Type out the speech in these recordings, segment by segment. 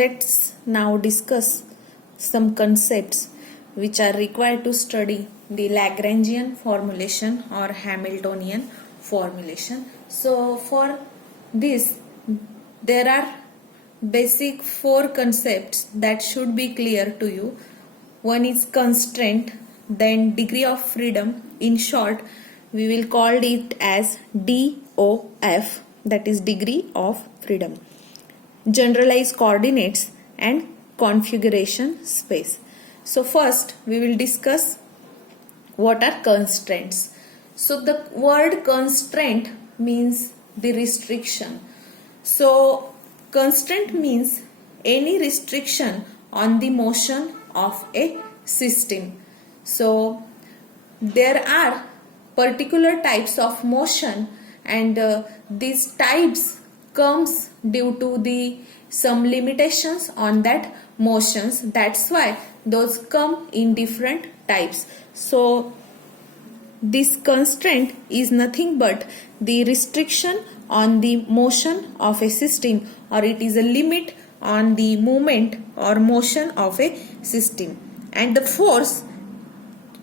Let's now discuss some concepts which are required to study the Lagrangian formulation or Hamiltonian formulation. So for this there are basic four concepts that should be clear to you. One is constraint, then degree of freedom. In short, we will call it as DOF, that is degree of freedom. Generalized coordinates and configuration space. So first we will discuss what are constraints. So the word constraint means the restriction. So constraint means any restriction on the motion of a system. So there are particular types of motion, and these types comes due to the some limitations on that motions. That's why those come in different types. So this constraint is nothing but the restriction on the motion of a system, or it is a limit on the movement or motion of a system, and the force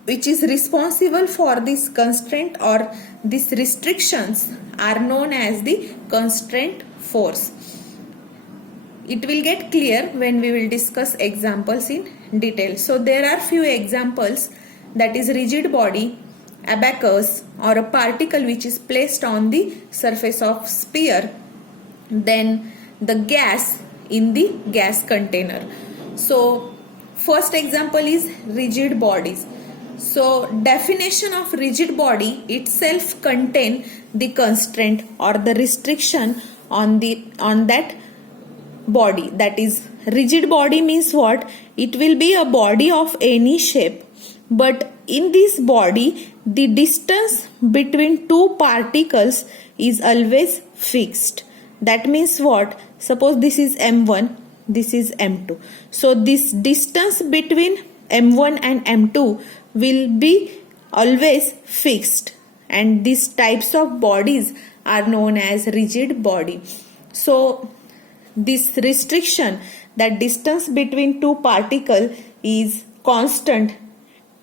which is responsible for this constraint or these restrictions are known as the constraint force. It will get clear when we will discuss examples in detail. So there are few examples, that is rigid body, abacus or a particle which is placed on the surface of sphere, then the gas in the gas container. So first example is rigid bodies. So definition of rigid body itself contain the constraint or the restriction on that body. That is, rigid body means what? It will be a body of any shape, but in this body the distance between two particles is always fixed. That means what? Suppose this is M1, this is M2. So this distance between M1 and M2 will be always fixed, and these types of bodies are known as rigid body. So this restriction, that distance between two particles is constant,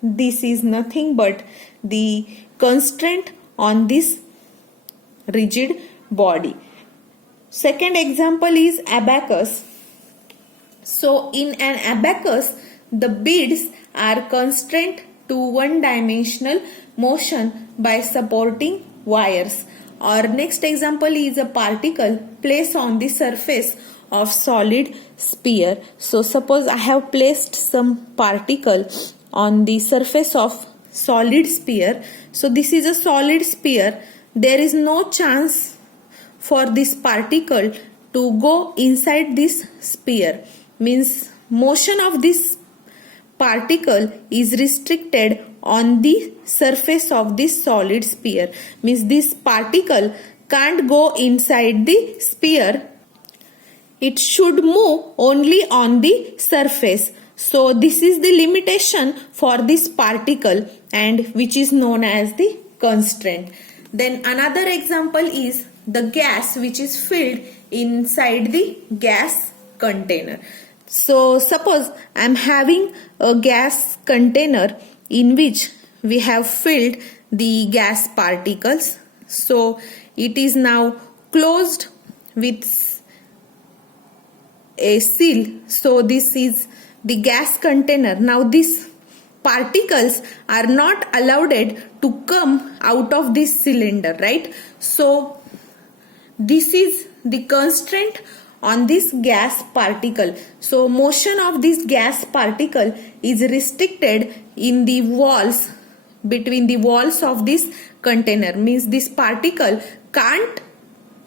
this is nothing but the constraint on this rigid body. Second example is abacus. So in an abacus the beads are constrained to one-dimensional motion by supporting wires. Or next example is a particle placed on the surface of solid sphere. So suppose I have placed some particle on the surface of solid sphere. So this is a solid sphere. There is no chance for this particle to go inside this sphere. Means motion of this particle is restricted on the surface of this solid sphere. Means this particle can't go inside the sphere. It should move only on the surface. So this is the limitation for this particle, and which is known as the constraint. Then another example is the gas which is filled inside the gas container. So suppose I am having a gas container in which we have filled the gas particles. So it is now closed with a seal. So this is the gas container. Now these particles are not allowed to come out of this cylinder, right? So this is the constraint on this gas particle. So motion of this gas particle is restricted in the walls, between the walls of this container. Means this particle can't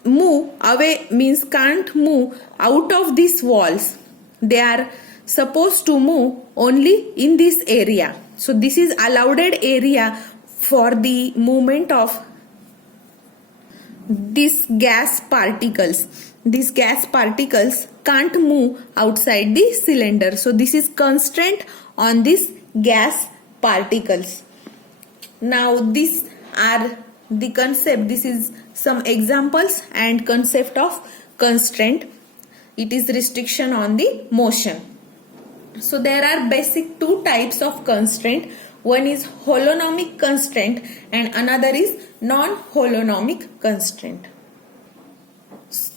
move away, means can't move out of these walls. They are supposed to move only in this area. So this is allowed area for the movement of these gas particles. These gas particles can't move outside the cylinder. So this is constraint on these gas particles. Now these are the concept. This is some examples and concept of constraint. it is restriction on the motion. So there are basic two types of constraint. One is holonomic constraint and another is non-holonomic constraint.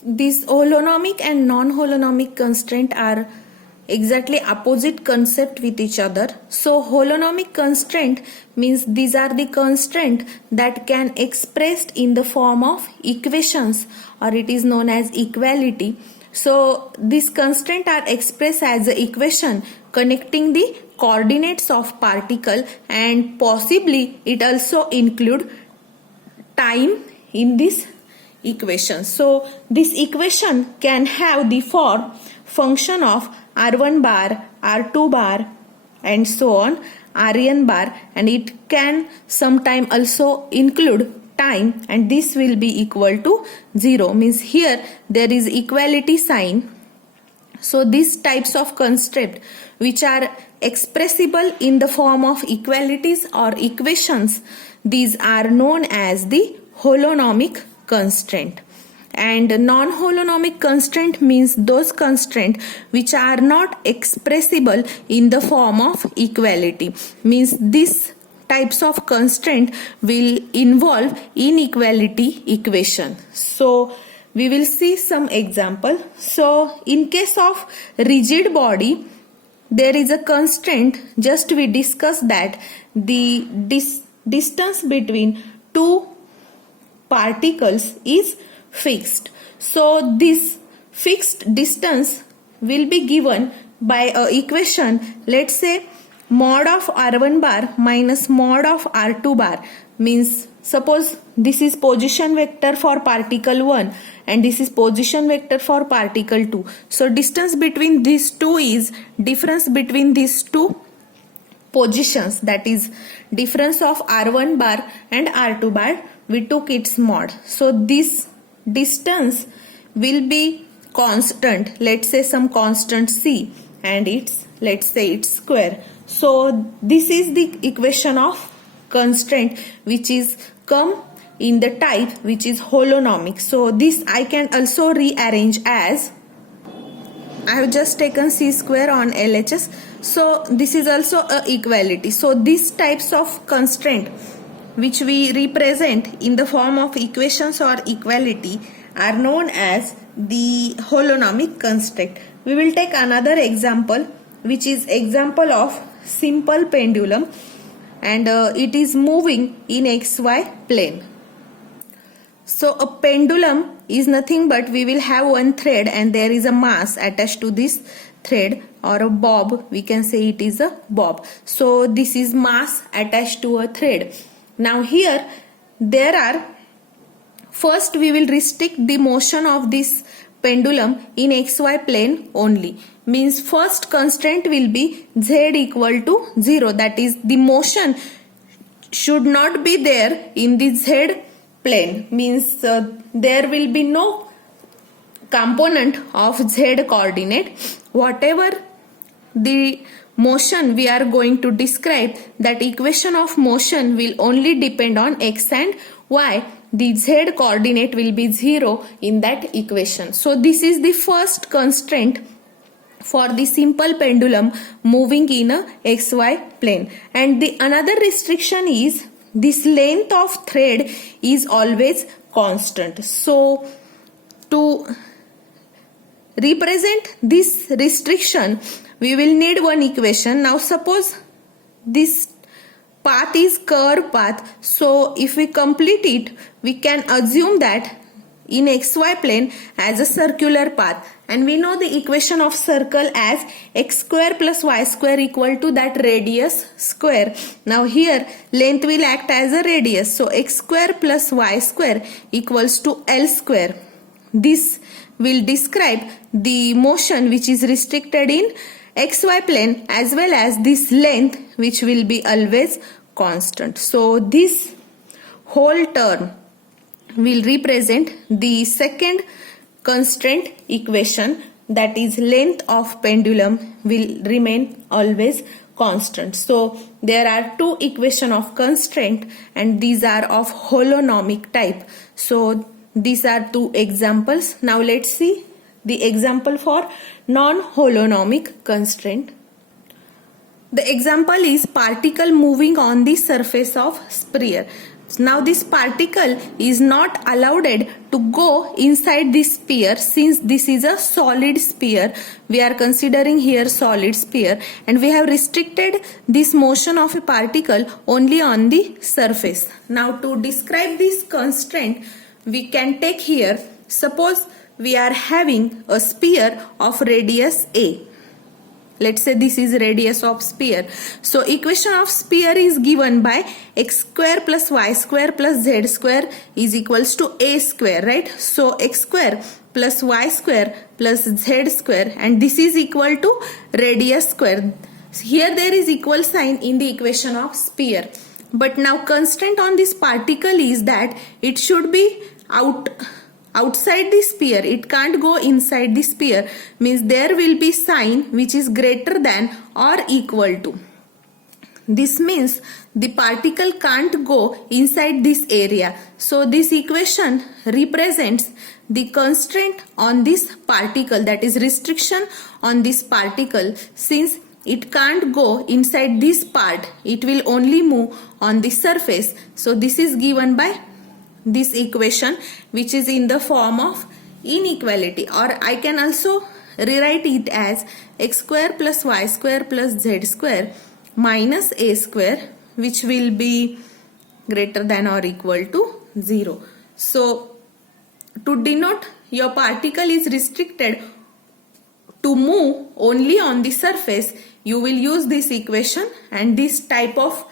These holonomic and non-holonomic constraint are exactly opposite concept with each other. So holonomic constraint means these are the constraint that can expressed in the form of equations, or it is known as equality. So these constraints are expressed as an equation connecting the coordinates of particle, and possibly it also include time in this equation. So this equation can have the form function of r1 bar, r2 bar and so on, rn bar, and it can sometime also include time, and this will be equal to 0, means here there is equality sign. So these types of constraint which are expressible in the form of equalities or equations, these are known as the holonomic constraint. And non-holonomic constraint means those constraints which are not expressible in the form of equality, means this types of constraint will involve inequality equation. So we will see some example. So in case of rigid body, there is a constraint, just we discussed that the distance between two particles is fixed. So this fixed distance will be given by a equation, let's say mod of r1 bar minus mod of r2 bar, means suppose this is position vector for particle 1 and this is position vector for particle 2. So distance between these two is difference between these two positions, that is difference of r1 bar and r2 bar, we took its mod. So this distance will be constant, let's say some constant c, and it's, let's say it's square. So this is the equation of constraint which is come in the type which is holonomic. So this I can also rearrange as, I have just taken c square on LHS. So this is also a equality. So these types of constraint which we represent in the form of equations or equality are known as the holonomic constraint. We will take another example, which is example of simple pendulum, and it is moving in XY plane. So a pendulum is nothing but we will have one thread and there is a mass attached to this thread, or a bob, we can say it is a bob. So this is mass attached to a thread. Now here there are, first we will restrict the motion of this pendulum in XY plane only, means first constraint will be z equal to 0, that is the motion should not be there in the z plane, means there will be no component of z coordinate. Whatever the motion we are going to describe, that equation of motion will only depend on x and y. The z coordinate will be 0 in that equation. So this is the first constraint for the simple pendulum moving in a XY plane. And the another restriction is this length of thread is always constant. So to represent this restriction, we will need one equation. Now suppose this path is curved path. So if we complete it, we can assume that in XY plane as a circular path. And we know the equation of circle as x square plus y square equal to that radius square. Now here length will act as a radius. So x square plus y square equals to L square. This will describe the motion which is restricted in XY plane as well as this length which will be always constant. So this whole term will represent the second constraint equation, that is length of pendulum will remain always constant. So there are two equation of constraint and these are of holonomic type. So these are two examples. Now let's see the example for non-holonomic constraint. The example is particle moving on the surface of sphere. Now this particle is not allowed to go inside this sphere, since this is a solid sphere. We are considering here solid sphere, and we have restricted this motion of a particle only on the surface. Now to describe this constraint, we can take here, suppose we are having a sphere of radius a. Let's say this is radius of sphere. So equation of sphere is given by x square plus y square plus z square is equals to a square, right? So x square plus y square plus z square, and this is equal to radius square. Here there is equal sign in the equation of sphere. But now constraint on this particle is that it should be outside the sphere. It can't go inside the sphere, means there will be sign which is greater than or equal to. This means the particle can't go inside this area. So this equation represents the constraint on this particle, that is restriction on this particle. Since it can't go inside this part, it will only move on the surface. So this is given by this equation, which is in the form of inequality, or I can also rewrite it as x square plus y square plus z square minus a square, which will be greater than or equal to 0. So to denote your particle is restricted to move only on the surface, you will use this equation, and this type of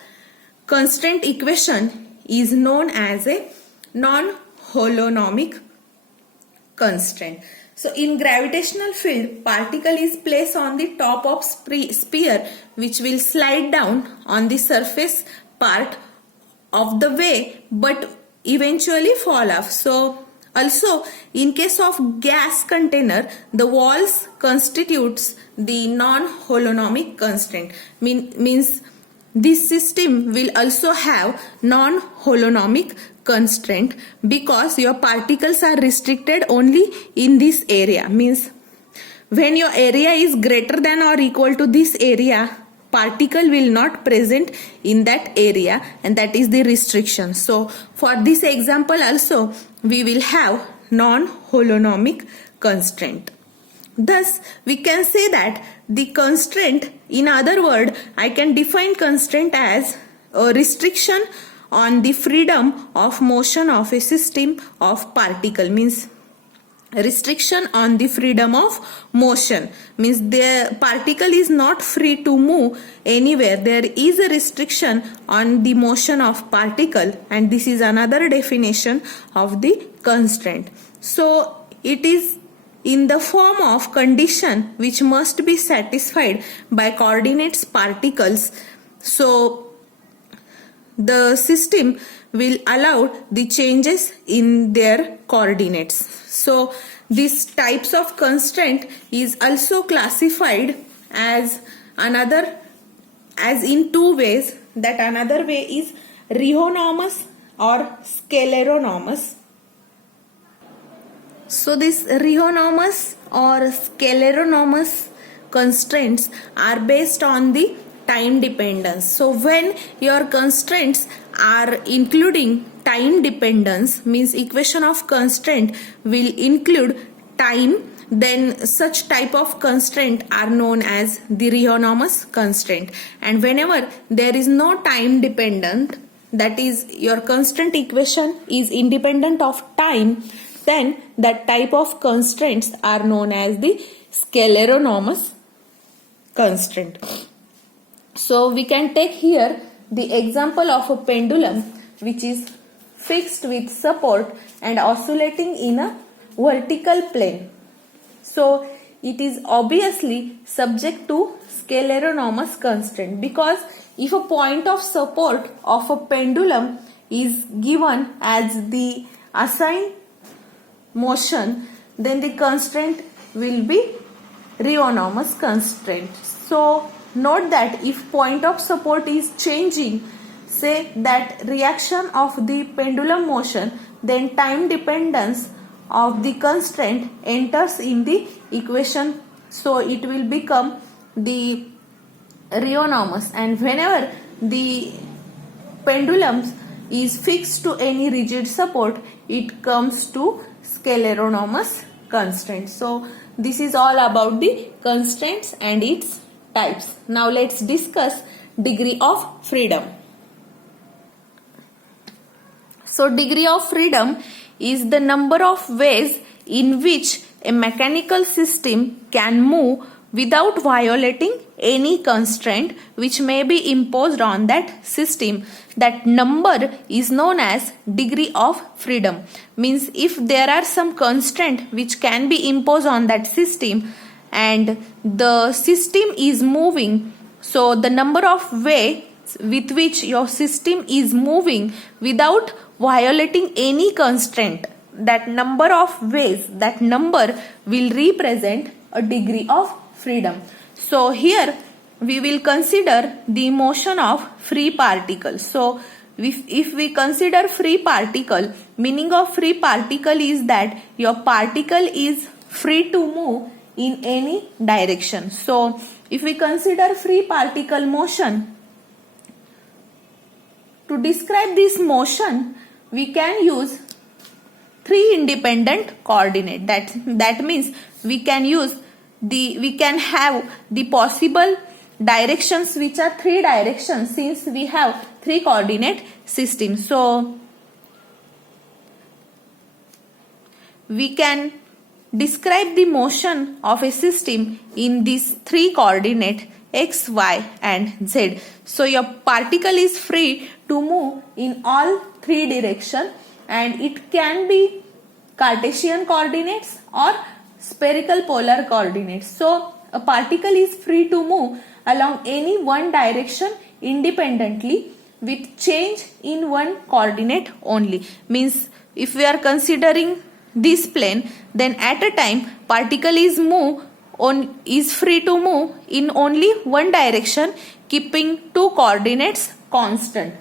constraint equation is known as a non-holonomic constraint. So in gravitational field, particle is placed on the top of sphere, which will slide down on the surface part of the way, but eventually fall off. So also in case of gas container, the walls constitutes the non-holonomic constraint. Means this system will also have non-holonomic constraint because your particles are restricted only in this area. Means when your area is greater than or equal to this area, particle will not present in that area, and that is the restriction. So for this example also we will have non-holonomic constraint. Thus we can say that the constraint, in other words, I can define constraint as a restriction on the freedom of motion of a system of particle. Means restriction on the freedom of motion, means the particle is not free to move anywhere. There is a restriction on the motion of particle, and this is another definition of the constraint. So it is in the form of condition which must be satisfied by coordinates particles. So the system will allow the changes in their coordinates. So these types of constraint is also classified as in two ways. That another way is rehonomous or scaleronomous. So this rehonomous or scaleronomous constraints are based on the time dependence. So when your constraints are including time dependence, means equation of constraint will include time, then such type of constraint are known as the rehonomous constraint. And whenever there is no time dependent, that is your constraint equation is independent of time, then that type of constraints are known as the scaleronomous constraint. So we can take here the example of a pendulum which is fixed with support and oscillating in a vertical plane. So it is obviously subject to scaleronomous constraint, because if a point of support of a pendulum is given as the assigned motion, then the constraint will be rehonomous constraint. So note that if point of support is changing, say that reaction of the pendulum motion, then time dependence of the constraint enters in the equation, so it will become the reonomous, and whenever the pendulum is fixed to any rigid support, it comes to scaleronomous constraint. So this is all about the constraints and its types. Now let's discuss degree of freedom. So degree of freedom is the number of ways in which a mechanical system can move without violating any constraint which may be imposed on that system. That number is known as degree of freedom. Means if there are some constraint which can be imposed on that system and the system is moving, so the number of ways with which your system is moving without violating any constraint, that number of ways, that number will represent a degree of freedom. So here we will consider the motion of free particles. So if we consider free particle, meaning of free particle is that your particle is free to move in any direction. So if we consider free particle motion, to describe this motion we can use three independent coordinate. That means we can have the possible directions which are three directions, since we have three coordinate system. So we can describe the motion of a system in these three coordinate x, y and z. So your particle is free to move in all three directions, and it can be Cartesian coordinates or spherical polar coordinates. So a particle is free to move along any one direction independently with change in one coordinate only. Means if we are considering this plane, then at a time particle is free to move in only one direction, keeping two coordinates constant.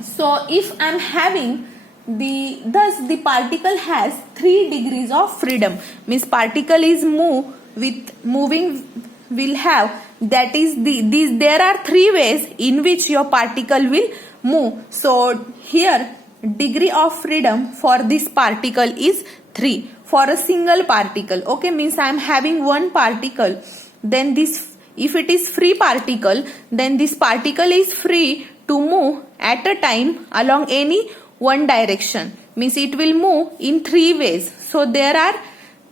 So if I am having thus the particle has 3 degrees of freedom. Means particle is moving will have, that is there are 3 ways in which your particle will move. So here degree of freedom for this particle is 3 for a single particle. Okay, means I am having one particle, then this, if it is free particle, then this particle is free to move at a time along any one direction. Means it will move in 3 ways. So there are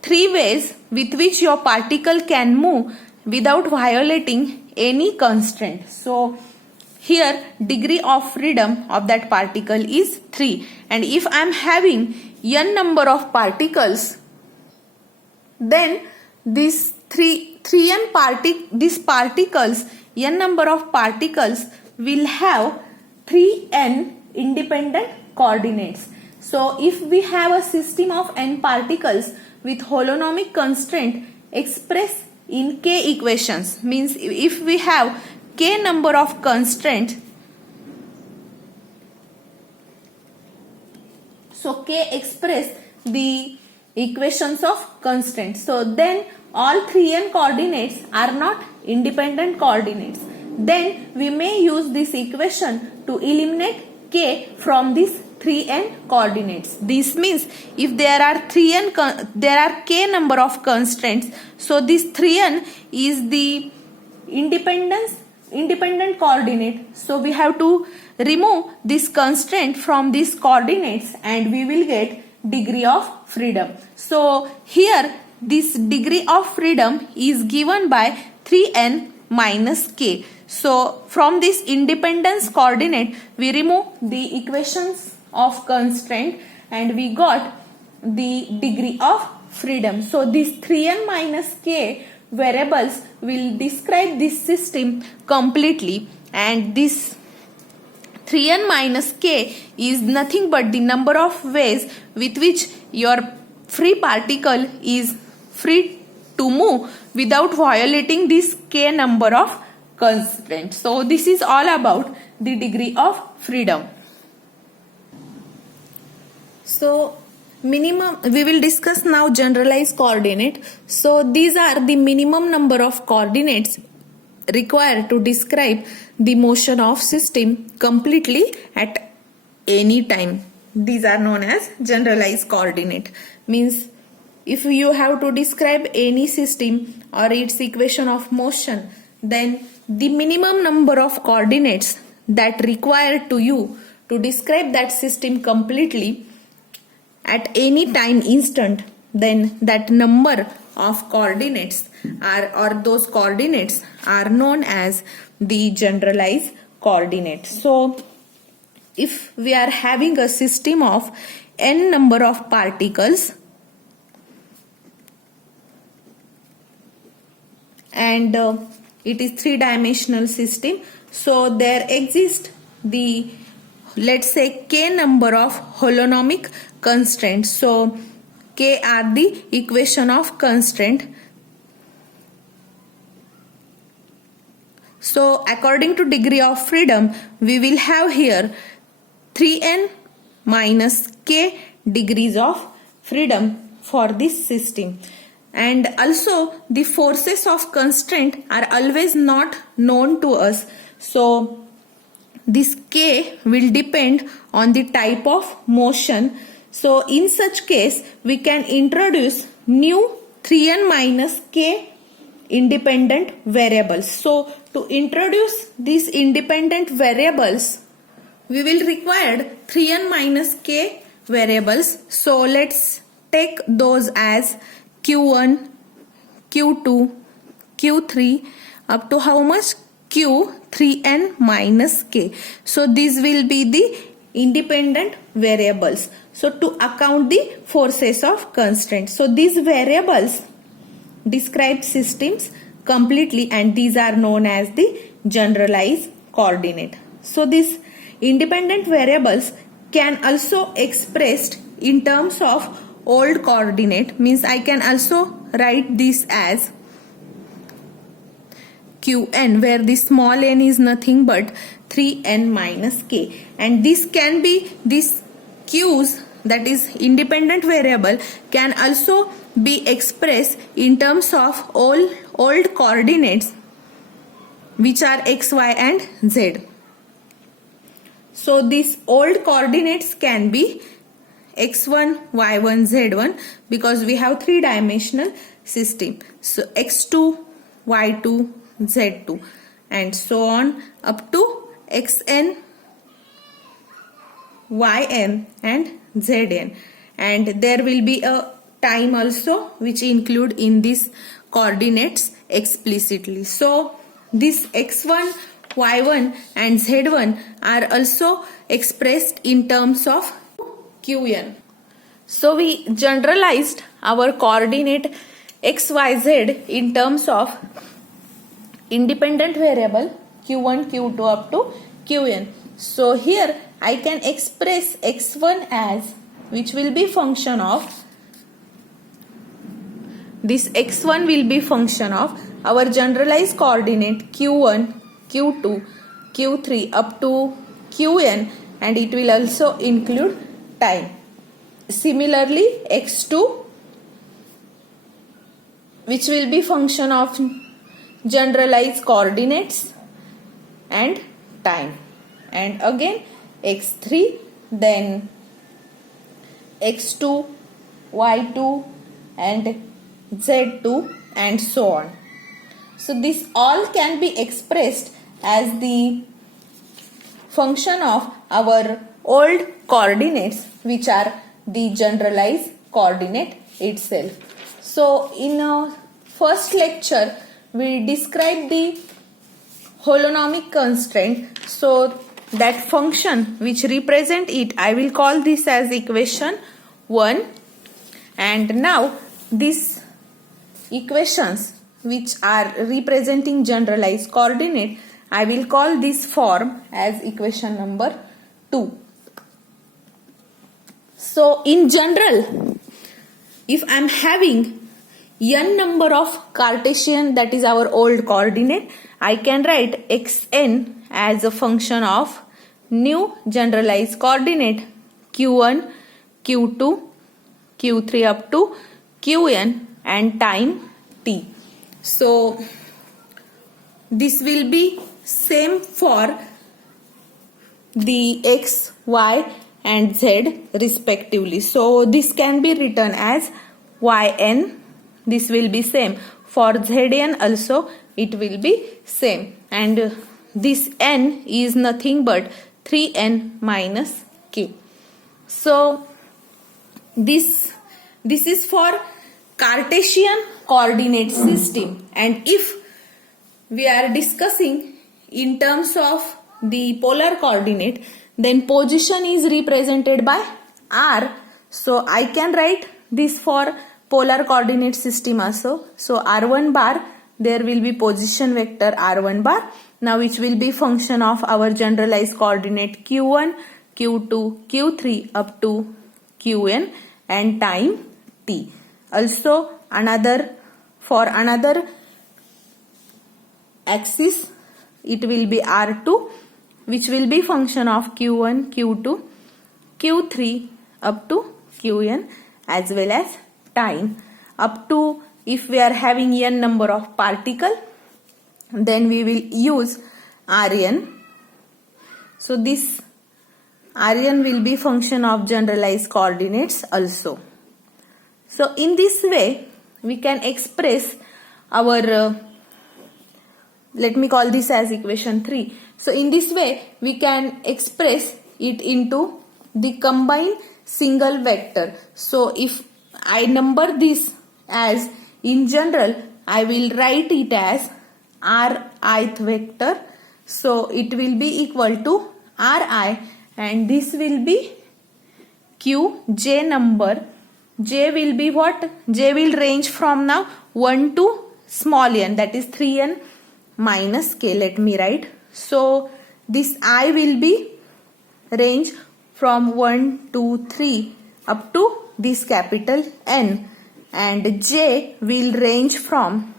3 ways with which your particle can move without violating any constraint. So here degree of freedom of that particle is 3. And if I am having n number of particles, then these particles, n number of particles will have 3n independent coordinates. So if we have a system of n particles with holonomic constraint expressed in k equations, means if we have k number of constraints, so k express the equations of constraints, so then all 3n coordinates are not independent coordinates. Then we may use this equation to eliminate k from these 3n coordinates. This means if there are k number of constraints, so this 3n is the independent coordinate. So we have to remove this constraint from these coordinates and we will get degree of freedom. So here this degree of freedom is given by 3n minus k. So from this independence coordinate we remove the equations of constraint and we got the degree of freedom. So these 3n minus k variables will describe this system completely, and this 3n minus k is nothing but the number of ways with which your free particle is free to move without violating this k number of constraints. So this is all about the degree of freedom. So we will discuss now generalized coordinate. So these are the minimum number of coordinates required to describe the motion of system completely at any time. These are known as generalized coordinate. Means if you have to describe any system or its equation of motion, then the minimum number of coordinates that required to you to describe that system completely at any time instant, then that number of coordinates or those coordinates are known as the generalized coordinate. So if we are having a system of n number of particles and it is three-dimensional system, so there exist the, let's say, k number of holonomic constraints. So k are the equation of constraint. So according to degree of freedom, we will have here 3n minus k degrees of freedom for this system. And also the forces of constraint are always not known to us. So this k will depend on the type of motion. So in such case, we can introduce new 3n minus k independent variables. So to introduce these independent variables, we will require 3n minus k variables. So let's take those as q1, q2, q3 up to how much? q 3n minus k. So these will be the independent variables. So to account the forces of constraint. So these variables describe systems completely and these are known as the generalized coordinate. So these independent variables can also expressed in terms of old coordinate, means I can also write this as qn, where the small n is nothing but 3n minus k, and this can be, this q's, that is independent variable, can also be expressed in terms of all old coordinates which are x, y and z. So these old coordinates can be x1, y1, z1 because we have three-dimensional system. So x2, y2, z2 and so on up to xn, yn and zn, and there will be a time also which include in these coordinates explicitly. So this x1, y1 and z1 are also expressed in terms of qn. So we generalized our coordinate xyz in terms of independent variable q1, q2 up to qn. So here I can express x1 as, which will be function of, this x1 will be function of our generalized coordinate q1, q2, q3 up to qn, and it will also include time. Similarly x2, which will be function of generalized coordinates and time, and again x3, then x2, y2 and z2 and so on. So this all can be expressed as the function of our old coordinates which are the generalized coordinate itself. So in our first lecture we described the holonomic constraint. So that function which represent it, I will call this as equation 1, and now these equations which are representing generalized coordinate, I will call this form as equation number 2. So in general, if I am having n number of Cartesian, that is our old coordinate, I can write xn as a function of new generalized coordinate q1, q2, q3 up to qn and time t. So this will be same for the x, y and z respectively. So this can be written as yn. This will be same. For zn also it will be same. And this n is nothing but 3n minus k. So this is for Cartesian coordinate system, and if we are discussing in terms of the polar coordinate, then position is represented by r. So I can write this for polar coordinate system also. So r1 bar, there will be position vector r1 bar, now which will be function of our generalized coordinate q1, q2, q3 up to qn and time t. Also for another axis it will be r2, which will be function of q1, q2, q3 up to qn, as well as time up to, if we are having n number of particle, then we will use rn. So this rn will be function of generalized coordinates also. So in this way we can express our let me call this as equation 3. So in this way we can express it into the combined single vector. So if I number this as, in general I will write it as rith vector. So it will be equal to ri, and this will be qj number. J will be what? J will range from now 1 to small n, that is 3n minus k. Let me write. So this I will be range from 1 to 3 up to this capital N, and J will range from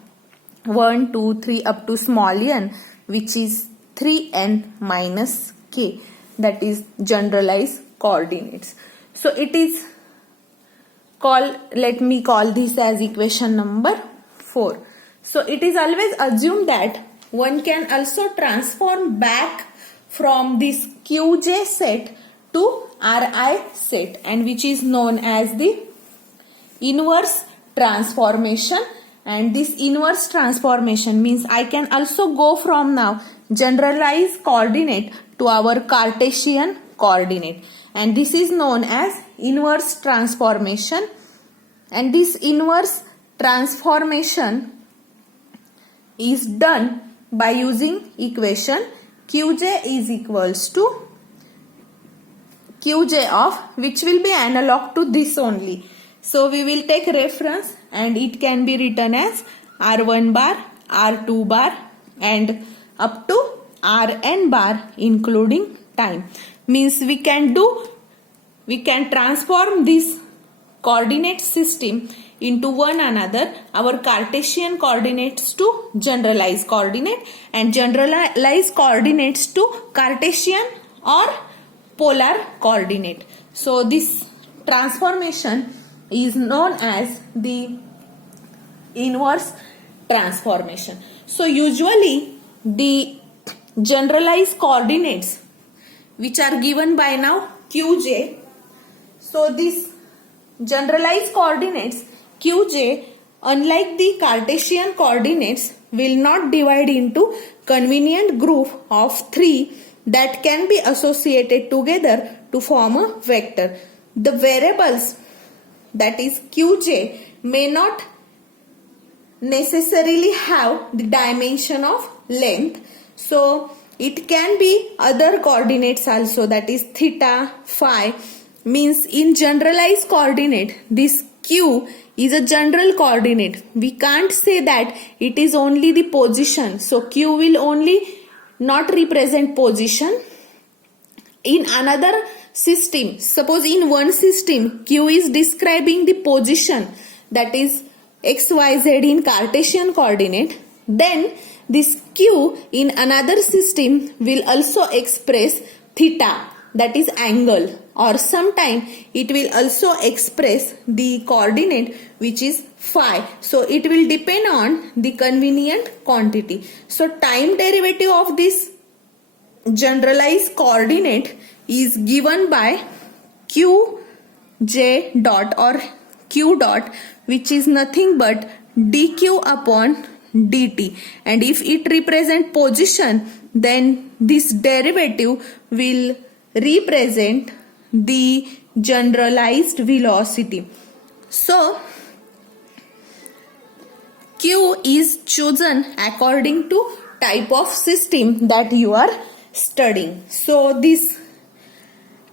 1, 2, 3 up to small n, which is 3n minus k, that is generalized coordinates. So it is called, let me call this as equation number 4. So it is always assumed that one can also transform back from this qj set to ri set, and which is known as the inverse transformation. And this inverse transformation means I can also go from now generalized coordinate to our Cartesian coordinate, and this is known as inverse transformation. And this inverse transformation is done by using equation qj is equals to qj of, which will be analog to this only. So we will take reference, and it can be written as r1 bar, r2 bar and up to rn bar including time. Means we can transform this coordinate system into one another, our Cartesian coordinates to generalized coordinate, and generalized coordinates to Cartesian or polar coordinate. So this transformation is known as the inverse transformation. So usually the generalized coordinates which are given by now qj, so this generalized coordinates qj, unlike the Cartesian coordinates, will not divide into convenient group of 3 that can be associated together to form a vector. The variables, that is qj, may not necessarily have the dimension of length. So it can be other coordinates also, that is theta, phi. Means in generalized coordinate, this q is a general coordinate. We can't say that it is only the position. So q will only not represent position. In another system, suppose in one system q is describing the position, that is xyz in Cartesian coordinate, then this q in another system will also express theta. that is angle, or sometime it will also express the coordinate which is phi. So it will depend on the convenient quantity. So time derivative of this generalized coordinate is given by qj dot or q dot, which is nothing but dq upon dt, and if it represent position, then this derivative will represent the generalized velocity. So q is chosen according to type of system that you are studying. So this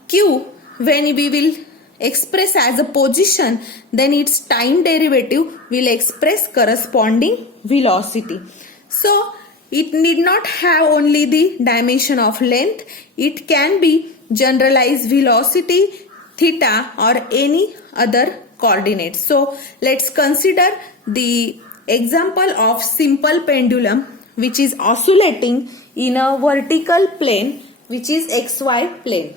q, when we will express as a position, then its time derivative will express corresponding velocity. So it need not have only the dimension of length, it can be generalized velocity, theta, or any other coordinate. So let's consider the example of simple pendulum which is oscillating in a vertical plane, which is xy plane.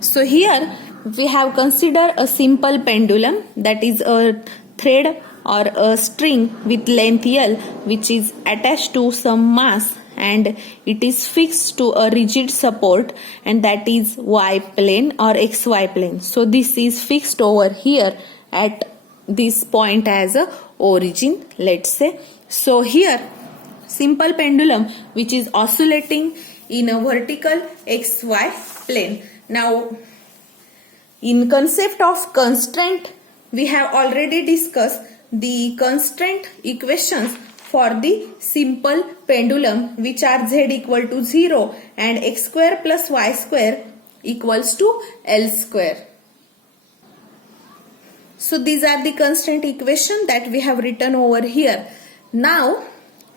So here we have considered a simple pendulum, that is a thread or a string with length L, which is attached to some mass and it is fixed to a rigid support, and that is y plane or xy plane. So this is fixed over here at this point as a origin, let's say. So here simple pendulum which is oscillating in a vertical xy plane. Now in concept of constraint, we have already discussed the constraint equations for the simple pendulum, which are z equal to 0 and x square plus y square equals to L square. So these are the constraint equation that we have written over here. Now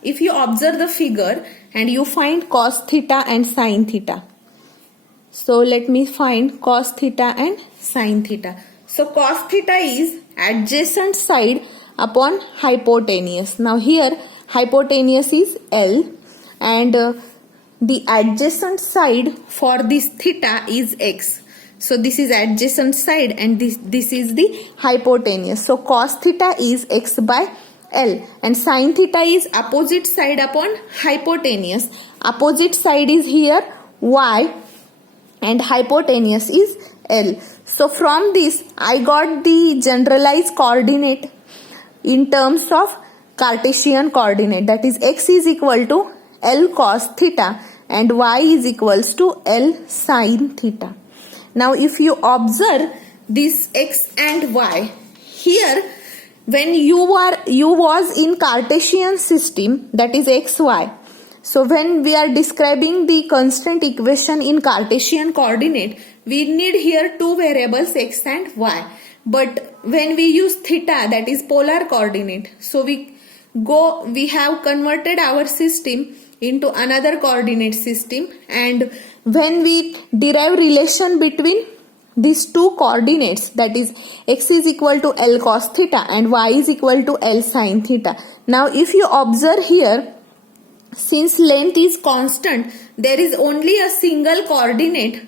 if you observe the figure and you find cos theta and sin theta. So let me find cos theta and sin theta. So cos theta is adjacent side upon hypotenuse. Now here hypotenuse is L and the adjacent side for this theta is x. So this is adjacent side and this is the hypotenuse. So cos theta is x by L and sin theta is opposite side upon hypotenuse. Opposite side is here y and hypotenuse is L. So from this I got the generalized coordinate in terms of Cartesian coordinate, that is x is equal to L cos theta and y is equals to L sin theta. Now if you observe this x and y, here when you was in Cartesian system, that is xy. So when we are describing the constraint equation in Cartesian coordinate, we need here two variables x and y. But when we use theta, that is polar coordinate, so we have converted our system into another coordinate system, and when we derive relation between these two coordinates, that is x is equal to L cos theta and y is equal to L sin theta. Now if you observe here, since length is constant, there is only a single coordinate.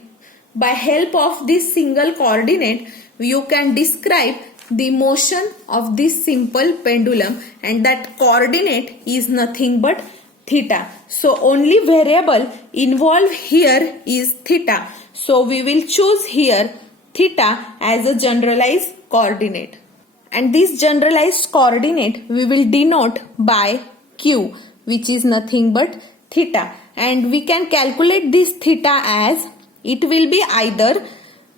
By help of this single coordinate, you can describe the motion of this simple pendulum, and that coordinate is nothing but theta. So only variable involved here is theta. So we will choose here theta as a generalized coordinate. And this generalized coordinate we will denote by q, which is nothing but theta. And we can calculate this theta as, it will be either,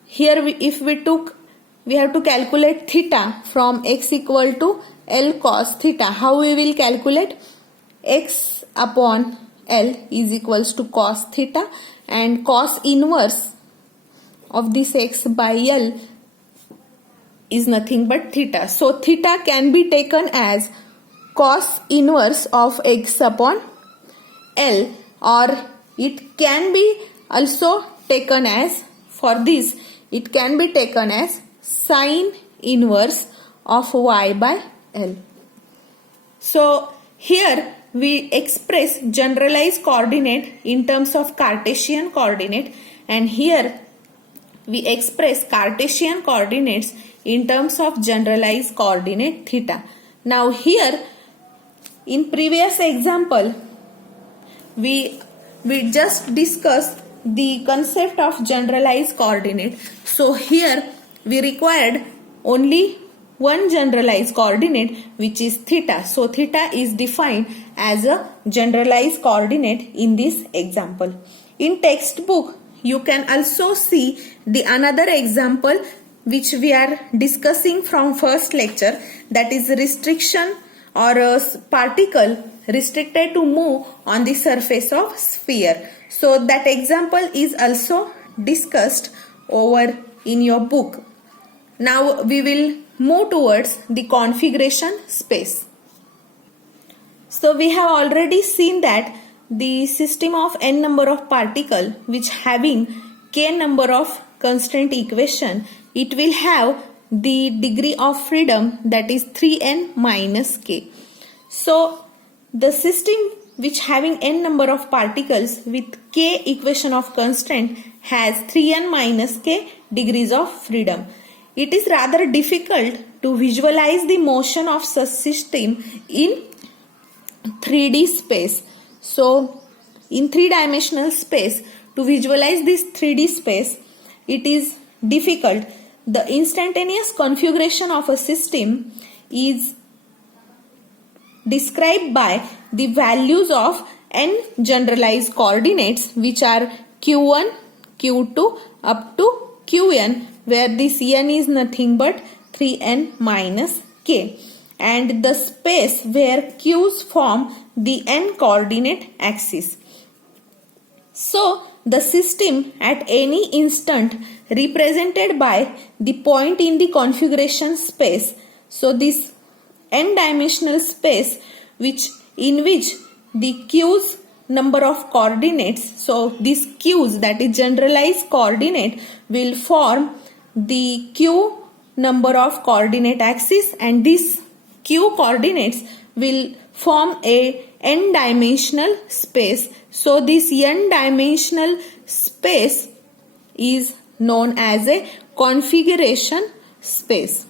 here we have to calculate theta from x equal to L cos theta. How we will calculate? X upon L is equals to cos theta, and cos inverse of this x by L is nothing but theta. So theta can be taken as cos inverse of x upon L, or it can be also taken as, for this it can be taken as sin inverse of y by L. So here we express generalized coordinate in terms of Cartesian coordinate, and here we express Cartesian coordinates in terms of generalized coordinate theta. Now here in previous example we just discussed the concept of generalized coordinate. So here we required only one generalized coordinate, which is theta. So theta is defined as a generalized coordinate in this example. In textbook you can also see the another example which we are discussing from first lecture, that is restriction or a particle restricted to move on the surface of sphere. So that example is also discussed over in your book. Now we will move towards the configuration space. So we have already seen that the system of n number of particles which having k number of constraint equation, it will have the degree of freedom, that is 3n minus k. So the system which having n number of particles with k equation of constraint has 3n minus k degrees of freedom. It is rather difficult to visualize the motion of such system in 3D space. So in 3-dimensional space, to visualize this 3D space, it is difficult. The instantaneous configuration of a system is described by the values of n generalized coordinates, which are q1, q2 up to qn, where this n is nothing but 3n minus k, and the space where q's form the n coordinate axis. So the system at any instant represented by the point in the configuration space. So this n-dimensional space in which the q's number of coordinates, so this q's, that is generalized coordinate, will form the q number of coordinate axis, and this q coordinates will form a n-dimensional space. So this n-dimensional space is known as a configuration space.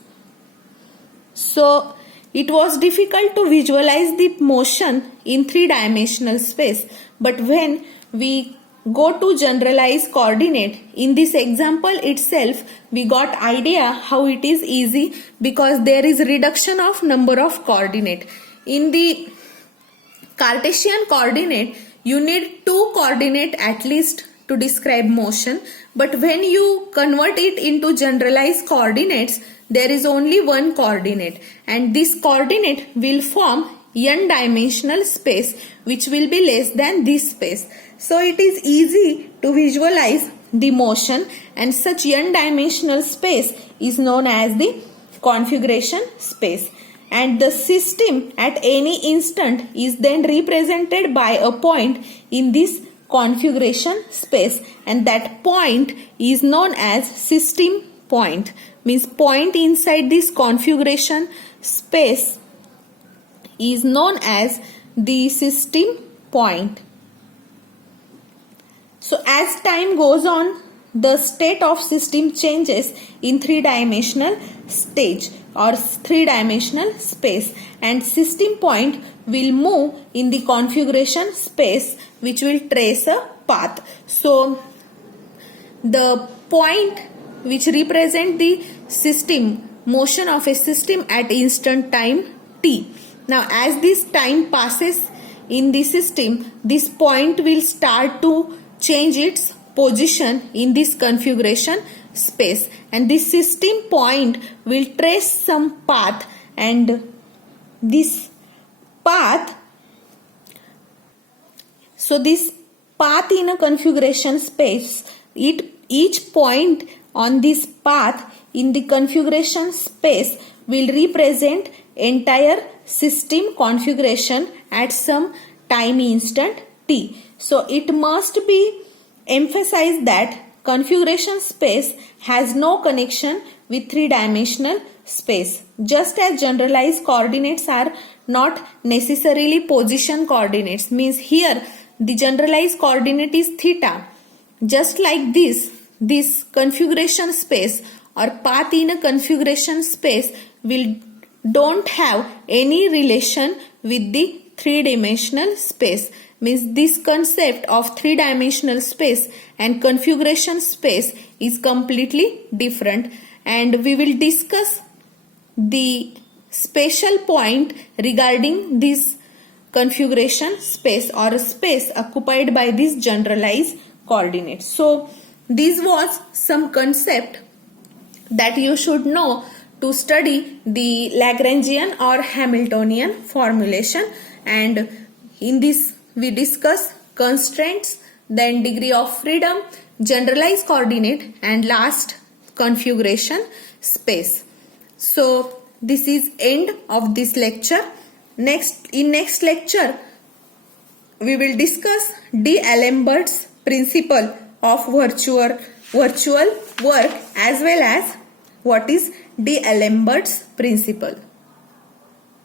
So it was difficult to visualize the motion in 3-dimensional space, but when we go to generalized coordinate, in this example itself we got idea how it is easy, because there is reduction of number of coordinate. In the Cartesian coordinate you need 2 coordinate at least to describe motion, but when you convert it into generalized coordinates, there is only 1 coordinate, and this coordinate will form n-dimensional space which will be less than this space. So it is easy to visualize the motion, and such n-dimensional space is known as the configuration space. And the system at any instant is then represented by a point in this configuration space, and that point is known as system point. Means point inside this configuration space is known as the system point. So as time goes on, the state of system changes in 3-dimensional stage or 3-dimensional space, and system point will move in the configuration space which will trace a path. So the point which represent the system motion of a system at instant time t. Now as this time passes in the system, this point will start to change its position in this configuration space, and this system point will trace some path, and this path, so this path in a configuration space, each point on this path in the configuration space will represent entire system configuration at some time instant t. So it must be emphasized that configuration space has no connection with 3-dimensional space. Just as generalized coordinates are not necessarily position coordinates, means here the generalized coordinate is theta. Just like this configuration space or path in a configuration space don't have any relation with the three-dimensional space. Means this concept of three-dimensional space and configuration space is completely different, and we will discuss the special point regarding this configuration space or space occupied by this generalized coordinates. So this was some concept that you should know to study the Lagrangian or Hamiltonian formulation, and in this we discuss constraints, then degree of freedom, generalized coordinate, and last configuration space. So this is end of this lecture. In next lecture we will discuss D'Alembert's principle of virtual work as well as what is D'Alembert's principle.